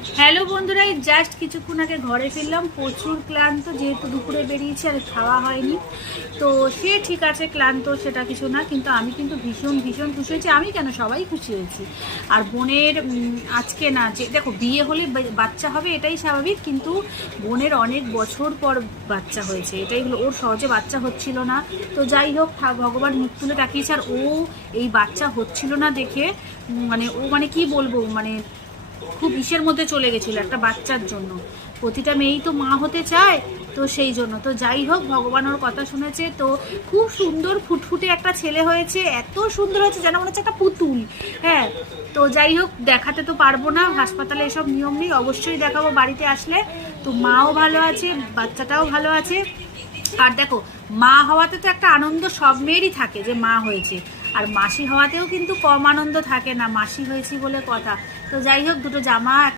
Hello বন্ধুরা, এই just কিছুক্ষণ আগে ঘরে ফিরলাম, প্রচুর ক্লান্ত, যেহেতু দুপুরে বেরিয়েছি আর খাওয়া হয়নি। তো সে ঠিক আছে, ক্লান্ত সেটা কিছু না, কিন্তু আমি কিন্তু ভীষণ ভীষণ খুশি হয়েছি। আমি কেন, সবাই খুশি হয়েছি। আর বোনের আজকে না, যে দেখো বিয়ে হলে বাচ্চা হবে এটাই স্বাভাবিক, কিন্তু বোনের অনেক বছর পর বাচ্চা হয়েছে, এটাই হলো, ওর সহজে বাচ্চা হচ্ছিল না। তো যাই হোক, ভগবান মুখ তুলে তাকিয়েছে। আর ও এই বাচ্চা হচ্ছিল না দেখে মানে ও মানে কি বলবো, মানে খুব ইসের মধ্যে চলে গেছিল একটা বাচ্চার জন্য। প্রতিটা মেয়েই তো মা হতে চায়, তো সেই জন্য। তো যাই হোক, ভগবান ওর কথা শুনেছে। তো খুব সুন্দর ফুটফুটে একটা ছেলে হয়েছে, এত সুন্দর হয়েছে যেন মনে হচ্ছে একটা পুতুল। হ্যাঁ, তো যাই হোক, দেখাতে তো পারবো না, হাসপাতালে এসব নিয়ম নেই, অবশ্যই দেখাবো বাড়িতে আসলে। তো মাও ভালো আছে, বাচ্চাটাও ভালো আছে। আর দেখো, মা হওয়াতে তো একটা আনন্দ সব মেয়েরই থাকে যে মা হয়েছে, আর মাসি হওয়াতেও কিন্তু কম আনন্দ থাকে না, মাসি হয়েছি বলে কথা। তো যাই হোক, দুটো জামা